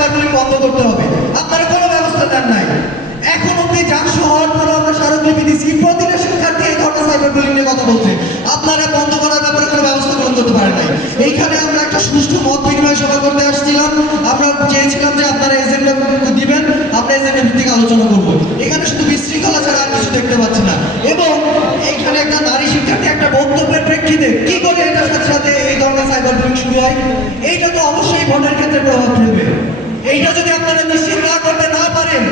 Cyber bullying বন্ধ করতে হবে। আপনারা কোনো ব্যবস্থা দেন নাই। এখন অব্দি জাকসু হওয়ার পরও আমরা স্মারকলিপি দিচ্ছি, প্রতিটা শিক্ষার্থী এই ধরনের সাইবার বুলিং নিয়ে কথা বলছে। আপনারা বন্ধ করার ব্যাপারে কোনো ব্যবস্থা গ্রহণ করতে পারেন নাই। এইখানে আমরা একটা সুষ্ঠু মত বিনিময় সভা করতে আসছিলাম। আমরা চেয়েছিলাম যে আপনারা এজেন্ডা দিবেন, আমরা এজেন্ডা ভিত্তিক আলোচনা করবো। এখানে শুধু বিশৃঙ্খলা ছাড়া আর কিছু দেখতে পাচ্ছি না। এবং এইখানে একটা নারী শিক্ষার্থী একটা বক্তব্যের প্রেক্ষিতে কি করে এটার সাথে সাথে এই ধরনের সাইবার বুলিং শুরু হয়, এইটা তো অবশ্যই ভোটের ক্ষেত্রে প্রভাব ফেলবে। এইটা যদি আপনারা নিশ্চিত না করতে না পারেন